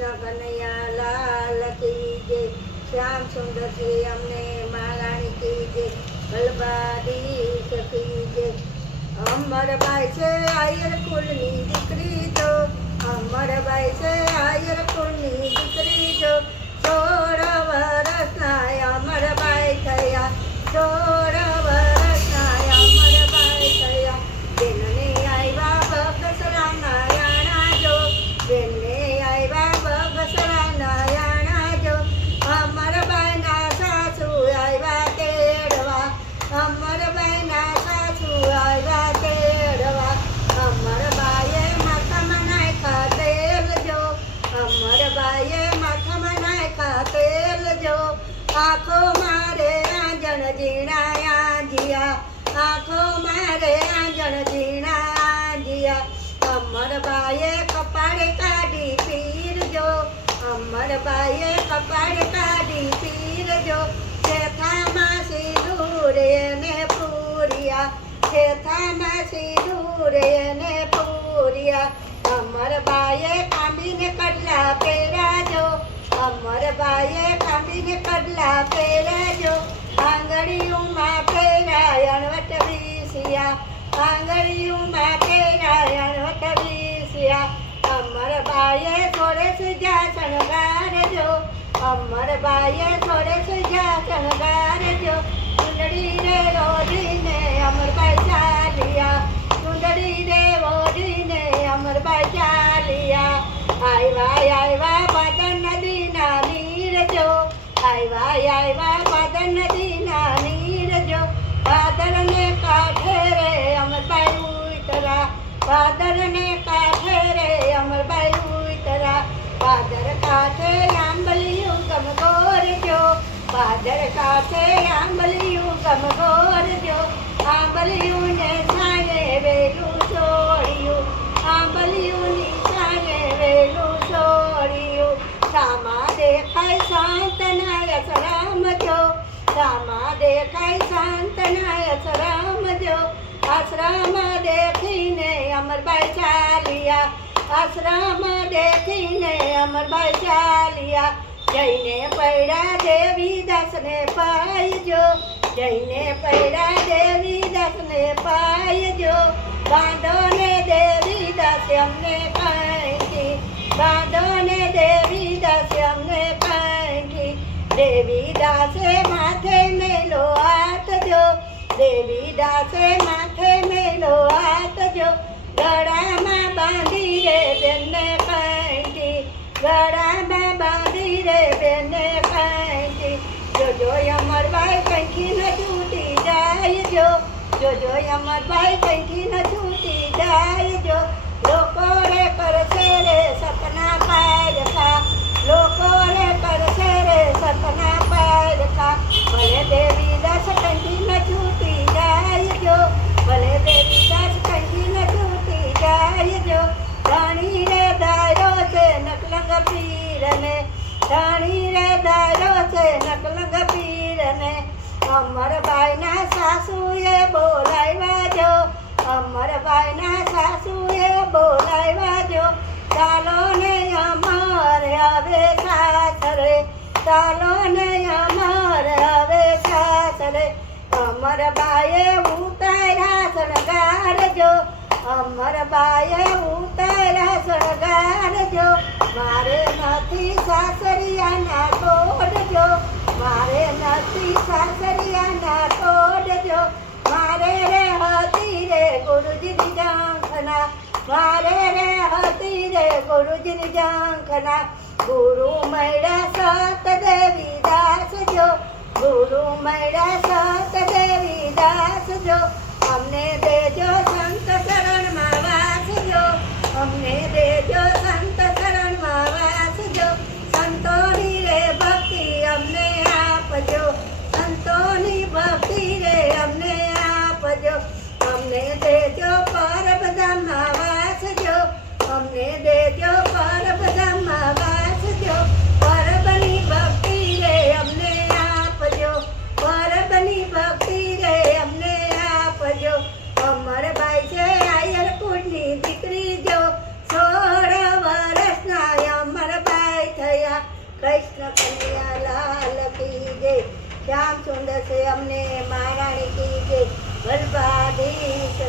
કૃષ્ણ કનૈયા લાલ કી જય। શ્યામ સુંદર શ્રી અમને મહારાણી કી જય। ગલબાદીશ કી જય। અમરબાઈ છે આયર કુળની દીકરી જો, અમરબાઈ છે આયર કુળની દીકરી જો। 16 વર્ષના અમરબાઈ થયા, 16 વર્ષના અમરબાઈ થયા। બેનને આવ્યા બગસરાના યાણા જો, બેનને આવ્યા બગસરાના યાણા જો। અમરબાઈના સાસુ આવ્યા તેડવા, અમરબાઈના સાસુ આવ્યા તેડવા। અમરબાઈએ માથામાં નાખ્યા તેલ જો, અમરબાઈએ માથામાં નાખ્યા તેલ જો। આંખો મારે આંજણ ઝીણા આંજિયા, આંખો મારે આંજણ ઝીણા આંજિયા। અમરબાઈએ કપાળે કાઢી પીર જો, અમરબાઈએ કપાળે કાઢી પીર જો। શેથામાં સિંદૂર એને પૂર્યા, શેથામાં સિંદૂર એને પૂર્યા। અમરબાઈએ કાંબીને કડલા પહેર્યા જો, અમરબાઈએ કાંબીને કડલા પહેર્યા જો। આંગળીઓમાં પહેરાય અણવટ વીસિયા, આંગળીઓમાં પહેરાય અણવટ વીસિયા। અમરબાઈએ સોળે સુજા શણગારજો, અમરબાઈએ સોળે સુજા શણગારજો। ચૂંદડી રે ઓઢીને અમરબાઈ ચાલ્યા, ચૂંદડી રે ઓઢીને અમરબાઈ ચાલ્યા। આવ્યા ભાદર નદીના નીર જો, આવ્યા ભાદર નદીના નીર જો। ભાદરને કાંઠે રે અમરબાઈ ઉતરા, ભાદરને કાંઠે રે અમરબાઈ ઉતરા। ભાદર કાંઠે આંબલિયું ગમગોરજો, ભાદર કાંઠે આંબલિયું ગમગોરજો। આંબલિયુંને છાંયે વેલું છોડ્યું, આંબલિયુંની છાંયે વેલું છોડ્યું। સામા દેખાય શાંતના યસરામ જો, સામા દેખાય શાંતના યસરામ જો। આશ્રમ દેખીને અમરબાઈ ચાલ્યા, આશ્રમ દેખીને અમરબાઈ ચાલ્યા। જઈને પડ્યા દેવીદાસને પાયજો, જઈને પડ્યા દેવીદાસને પાયજો। બાંધોને દેવીદાસ અમને કાંઠી, બાંધોને દેવીદાસ અમને કાંઠી। દેવીદાસે માથે મેલો હાથ જો, દેવીદાસે માથે મેલો હાથ જો। ગળામાં બાંધી રે બેનને કાંઠી, ગળામાં બાંધી રે બેનને કાંઠી। જોજો અમરબાઈ કંઠી ન છૂટી જાય જો, જોજો અમરબાઈ કંઠી ન છૂટી જાય જો। લોકો રે કરશે રે સપના પારખા, લોકો રે કરશે રે સપના પારખા। ભલે દેવીદાસ કંઠી ન છૂટી જાય જો, ભલે દેવીદાસ કંઠી ન છૂટી જાય જો। ધણી રે દાયરો છે નકલંગ પીરને, ધણી રે દાયરો છે નકલંગ પીરને। અમરબાઈના સાસુએ બોલાવ્યા જો, અમરબાઈના સાસુએ બોલાવ્યા જો। ચાલો ને અમર હવે સાસરે, ચાલો ને અમર હવે સાસરે। અમરબાઈએ ઉતાર્યા શણગારજો, અમરબાઈએ ઉતાર્યા શણગારજો। મારે નથી સાસરિયાના કોડજો, મારે નથી સાસરિયાના કોડજો। મારે રે હતી રે ગુરુજીની ઝાંખના, મારે રે હતી રે ગુરુજીની ઝાંખના। ગુરુ મળ્યા સત દેવીદાસ જો, ગુરુ મળ્યા સત દેવીદાસ જો। અમને દેજો સંત શરણમાં વાસ જો, અમને દેજો સંત શરણમાં વાસ જો। સંતોની રે ભક્તિ અમને આપજો, સંતોની ભક્તિ રે અમને આપજો। અમને દેજો પરબધામમાં વાસ જો, અમને દેજો પરબધામમાં વાસ જો। પરબની ભક્તિ રે અમને આપજો, પરબની ભક્તિ રે અમને આપજો। અમરબાઈ છે આયર કુળની દીકરી જો, 16 વર્ષ કનૈયા લાલ કી જય શ્યામ સુંદર છે અમને મહારાણી કી જય વલ્ભાધીશ